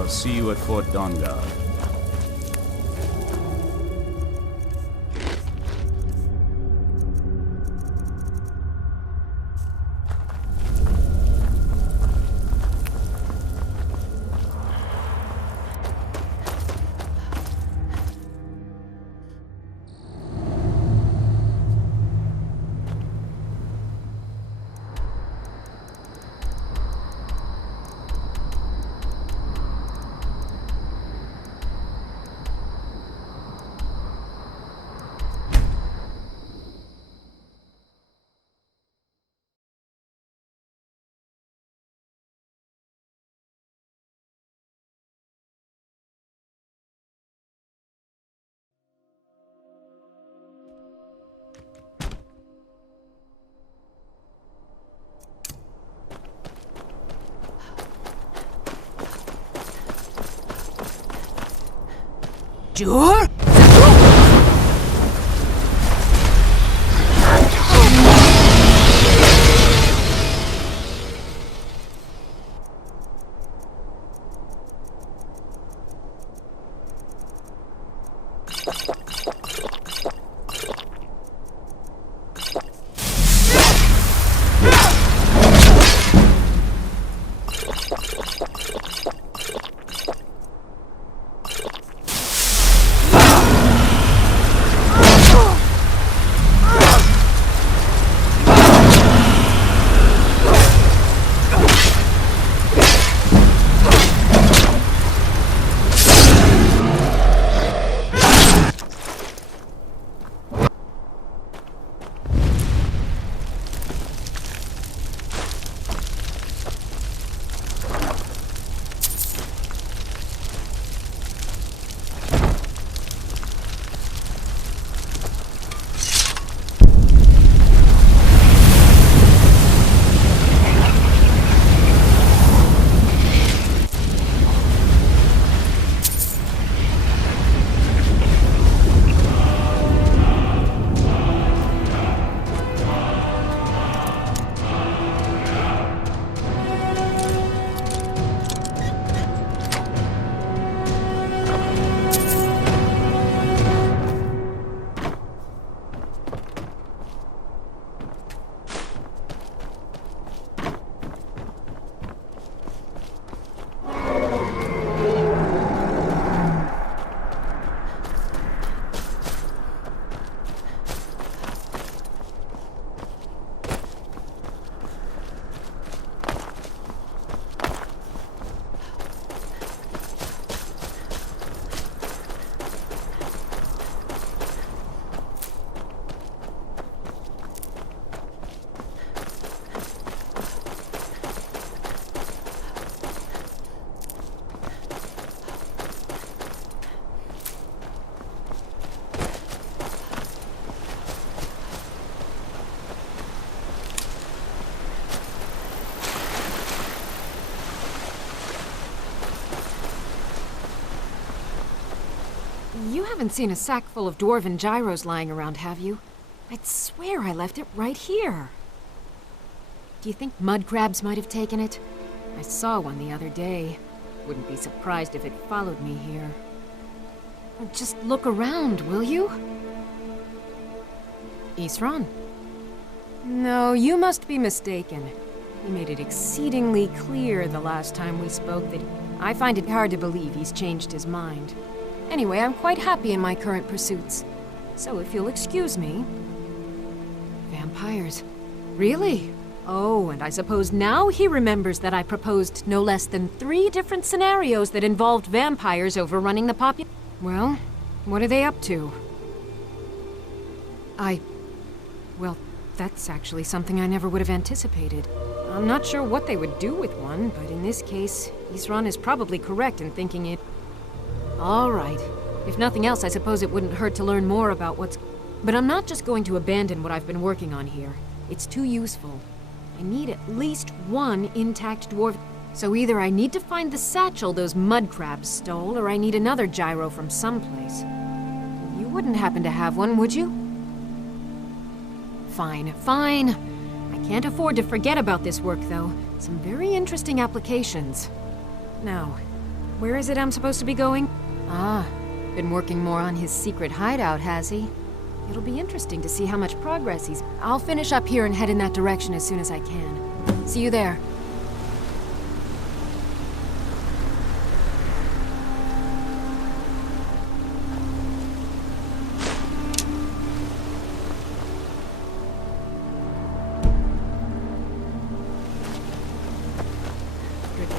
I'll see you at Fort Dawnguard. Sure? You haven't seen a sack full of dwarven gyros lying around, have you? I'd swear I left it right here. Do you think mud crabs might have taken it? I saw one the other day. Wouldn't be surprised if it followed me here. Just look around, will you? Isran? No, you must be mistaken. He made it exceedingly clear the last time we spoke that I find it hard to believe he's changed his mind. Anyway, I'm quite happy in my current pursuits. So if you'll excuse me... Vampires. Really? Oh, and I suppose now he remembers that I proposed no less than 3 different scenarios that involved vampires overrunning the population. Well, what are they up to? Well, that's actually something I never would have anticipated. I'm not sure what they would do with one, but in this case, Isran is probably correct in thinking it... All right. If nothing else, I suppose it wouldn't hurt to learn more about what's... But I'm not just going to abandon what I've been working on here. It's too useful. I need at least one intact dwarf... So either I need to find the satchel those mud crabs stole, or I need another gyro from someplace. You wouldn't happen to have one, would you? Fine, fine. I can't afford to forget about this work, though. Some very interesting applications. Now, Where is it I'm supposed to be going? Ah, been working more on his secret hideout, has he? It'll be interesting to see how much progress he's... I'll finish up here and head in that direction as soon as I can. See you there. Good day.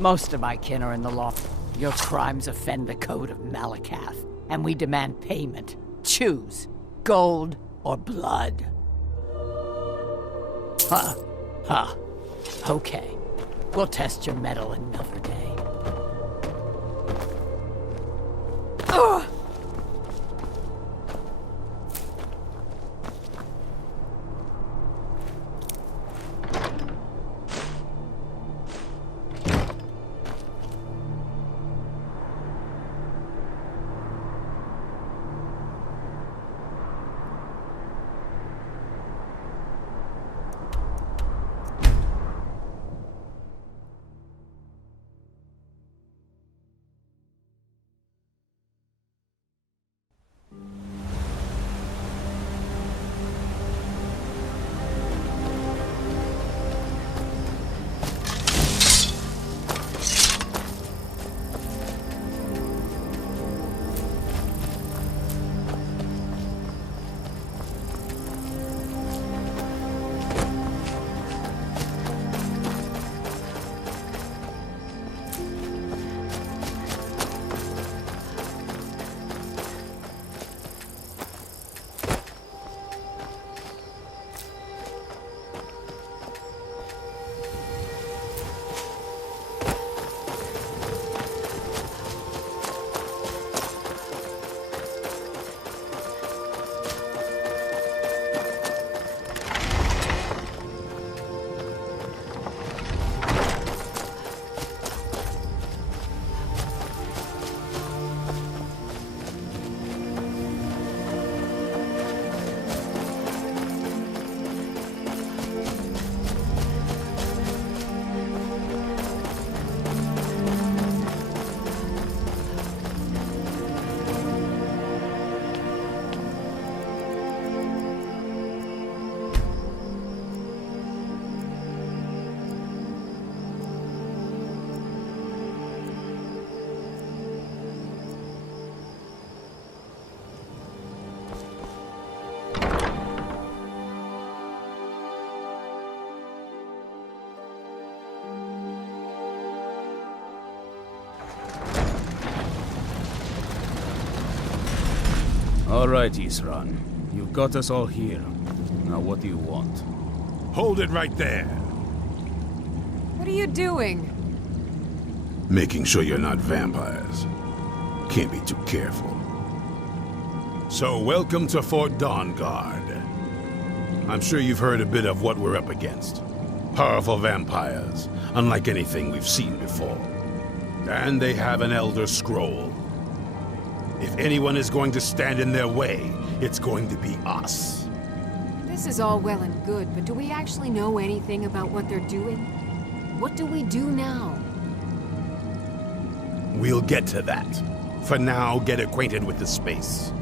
Most of my kin are in the law. Your crimes offend the code of Malakath, and we demand payment. Choose gold or blood. Huh. Huh. Okay. We'll test your mettle another day. Ugh! All right, Isran. You've got us all here. Now what do you want? Hold it right there. What are you doing? Making sure you're not vampires. Can't be too careful. So, welcome to Fort Dawnguard. I'm sure you've heard a bit of what we're up against. Powerful vampires, unlike anything we've seen before. And they have an Elder Scroll. If anyone is going to stand in their way, it's going to be us. This is all well and good, but do we actually know anything about what they're doing? What do we do now? We'll get to that. For now, get acquainted with the space.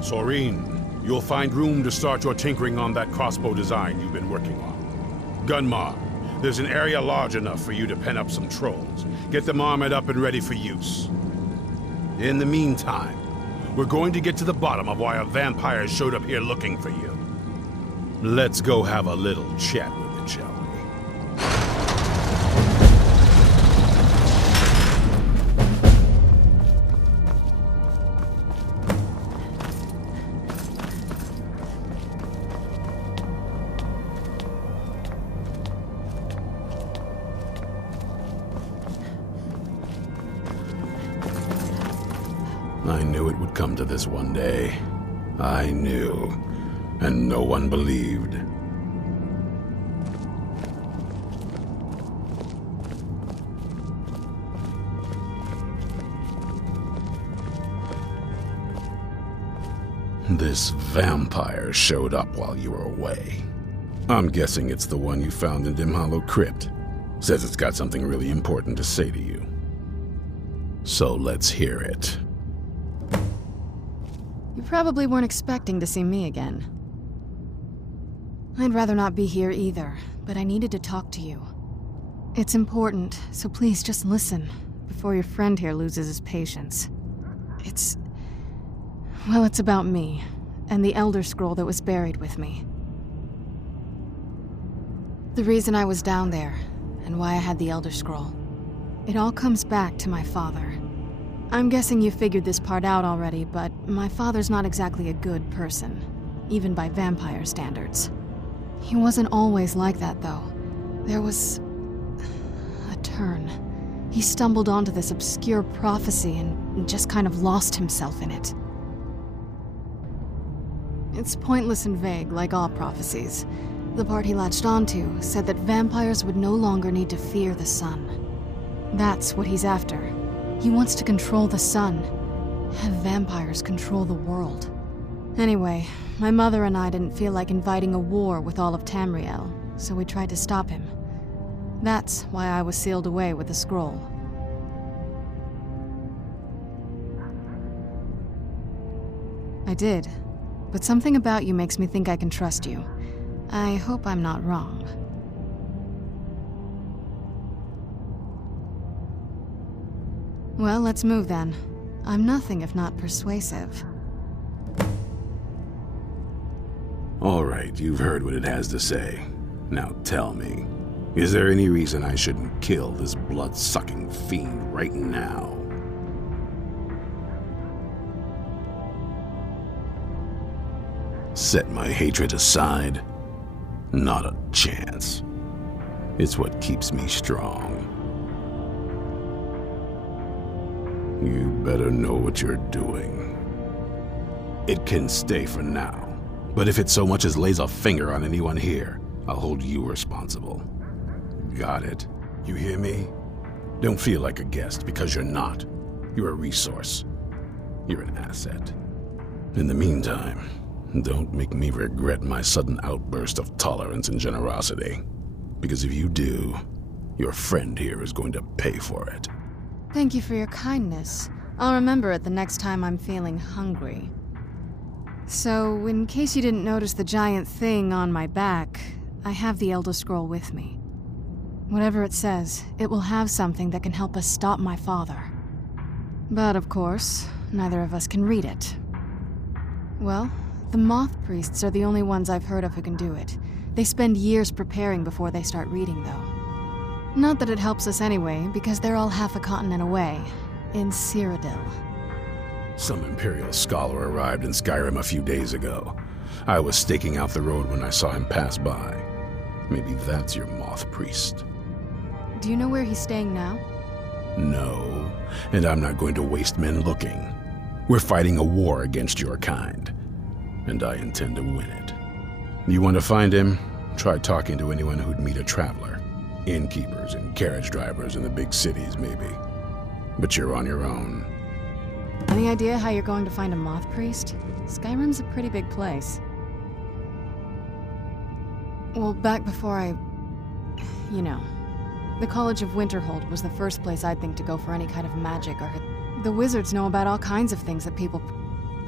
Soreen, you'll find room to start your tinkering on that crossbow design you've been working on. Gunmar, there's an area large enough for you to pen up some trolls. Get them armored up and ready for use. In the meantime, we're going to get to the bottom of why a vampire showed up here looking for you. Let's go have a little chat with it, shall we? I knew it would come to this one day. I knew. And no one believed. This vampire showed up while you were away. I'm guessing it's the one you found in Dim Hollow Crypt. Says it's got something really important to say to you. So let's hear it. You probably weren't expecting to see me again. I'd rather not be here either, but I needed to talk to you. It's important, so please just listen before your friend here loses his patience. It's about me, and the Elder Scroll that was buried with me. The reason I was down there, and why I had the Elder Scroll. It all comes back to my father. I'm guessing you figured this part out already, but my father's not exactly a good person, even by vampire standards. He wasn't always like that, though. There was a turn. He stumbled onto this obscure prophecy and just kind of lost himself in it. It's pointless and vague, like all prophecies. The part he latched onto said that vampires would no longer need to fear the sun. That's what he's after. He wants to control the sun. Have vampires control the world. Anyway, my mother and I didn't feel like inviting a war with all of Tamriel, so we tried to stop him. That's why I was sealed away with the scroll. I did, but something about you makes me think I can trust you. I hope I'm not wrong. Well, let's move then. I'm nothing if not persuasive. All right, you've heard what it has to say. Now tell me, is there any reason I shouldn't kill this blood-sucking fiend right now? Set my hatred aside? Not a chance. It's what keeps me strong. You better know what you're doing. It can stay for now, but if it so much as lays a finger on anyone here, I'll hold you responsible. Got it? You hear me? Don't feel like a guest, because you're not. You're a resource. You're an asset. In the meantime, don't make me regret my sudden outburst of tolerance and generosity. Because if you do, your friend here is going to pay for it. Thank you for your kindness. I'll remember it the next time I'm feeling hungry. So, in case you didn't notice the giant thing on my back, I have the Elder Scroll with me. Whatever it says, it will have something that can help us stop my father. But of course, neither of us can read it. Well, the Moth Priests are the only ones I've heard of who can do it. They spend years preparing before they start reading, though. Not that it helps us anyway, because they're all half a continent away, in Cyrodiil. Some Imperial scholar arrived in Skyrim a few days ago. I was staking out the road when I saw him pass by. Maybe that's your Moth Priest. Do you know where he's staying now? No, and I'm not going to waste men looking. We're fighting a war against your kind, and I intend to win it. You want to find him? Try talking to anyone who'd meet a traveler. Innkeepers and carriage drivers in the big cities, maybe. But you're on your own. Any idea how you're going to find a Moth Priest? Skyrim's a pretty big place. Well, back before the College of Winterhold was the first place I'd think to go for any kind of magic or... The wizards know about all kinds of things that people...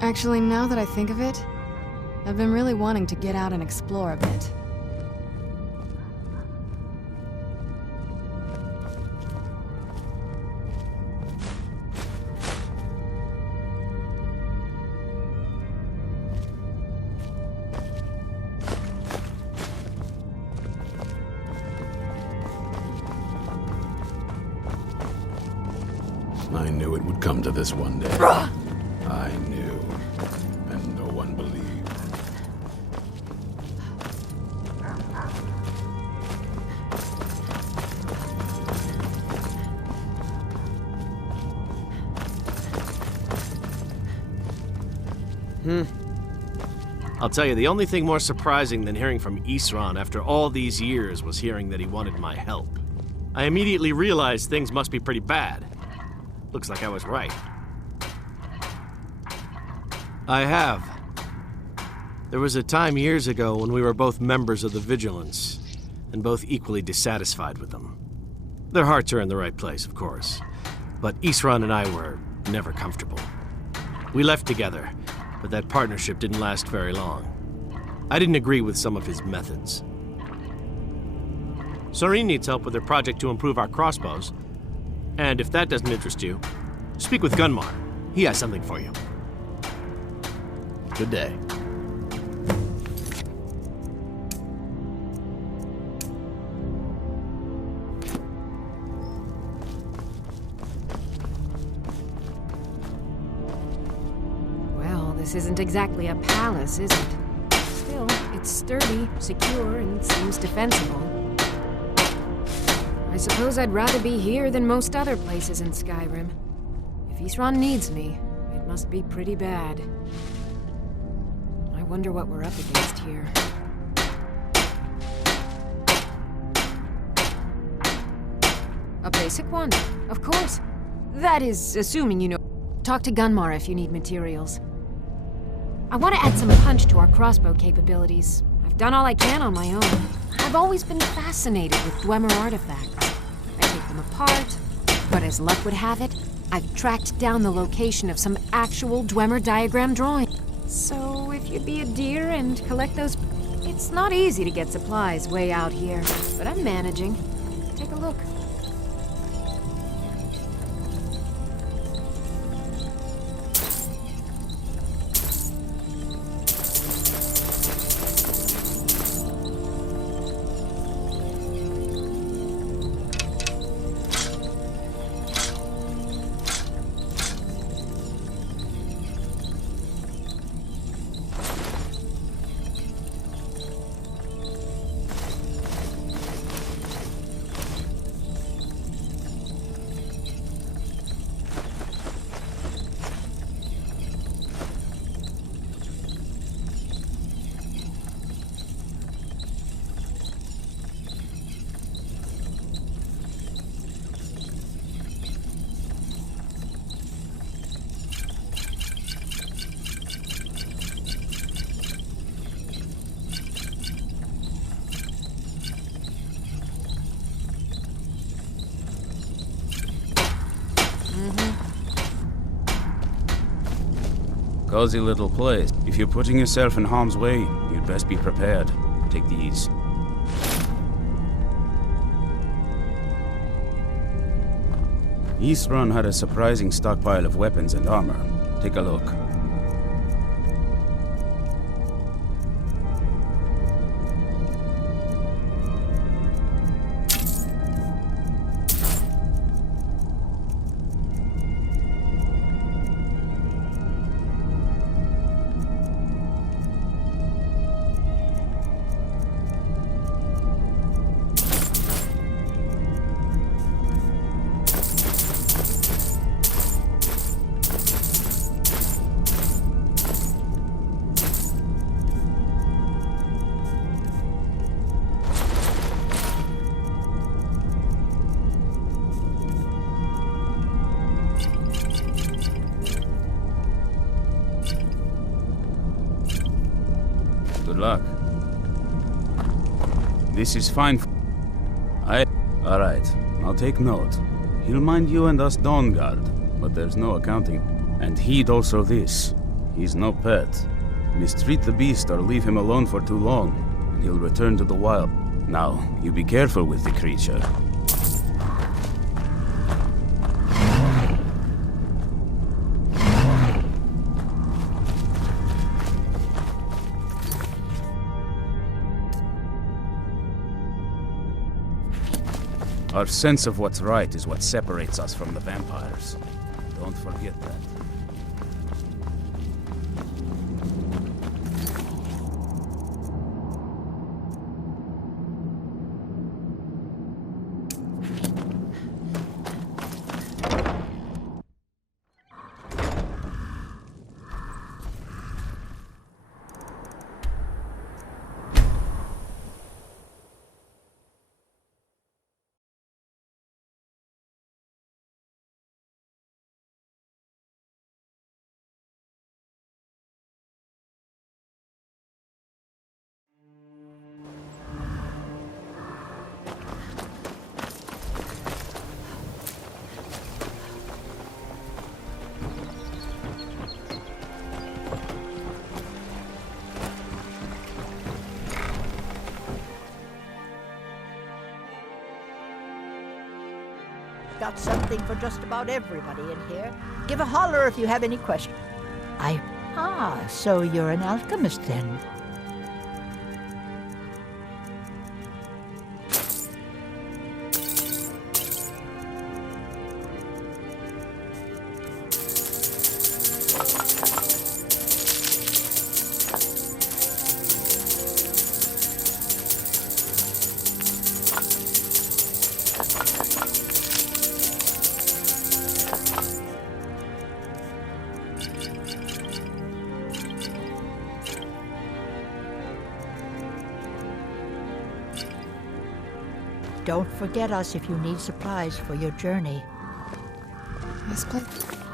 Actually, now that I think of it, I've been really wanting to get out and explore a bit. I knew it would come to this one day. I knew, and no one believed. I'll tell you, the only thing more surprising than hearing from Isran after all these years was hearing that he wanted my help. I immediately realized things must be pretty bad. Looks like I was right. I have. There was a time years ago when we were both members of the Vigilance, and both equally dissatisfied with them. Their hearts are in the right place, of course, but Isran and I were never comfortable. We left together, but that partnership didn't last very long. I didn't agree with some of his methods. Soreen needs help with her project to improve our crossbows, and if that doesn't interest you, speak with Gunmar. He has something for you. Good day. Well, this isn't exactly a palace, is it? Still, it's sturdy, secure, and seems defensible. I suppose I'd rather be here than most other places in Skyrim. If Isran needs me, it must be pretty bad. I wonder what we're up against here. A basic one, of course. That is, assuming you know. Talk to Gunmar if you need materials. I want to add some punch to our crossbow capabilities. I've done all I can on my own. I've always been fascinated with Dwemer artifacts. I take them apart, but as luck would have it, I've tracked down the location of some actual Dwemer diagram drawings. So if you'd be a dear and collect those... It's not easy to get supplies way out here, but I'm managing. Take a look. Cozy little place. If you're putting yourself in harm's way, you'd best be prepared. Take these. Isran had a surprising stockpile of weapons and armor. Take a look. Good luck. This is fine. Alright, I'll take note. He'll mind you and us Dawnguard, but there's no accounting. And heed also this. He's no pet. Mistreat the beast or leave him alone for too long, and he'll return to the wild. Now, you be careful with the creature. Our sense of what's right is what separates us from the vampires. Don't forget that. Got something for just about everybody in here. Give a holler if you have any questions. So you're an alchemist then? Don't forget us if you need supplies for your journey. Yes, please.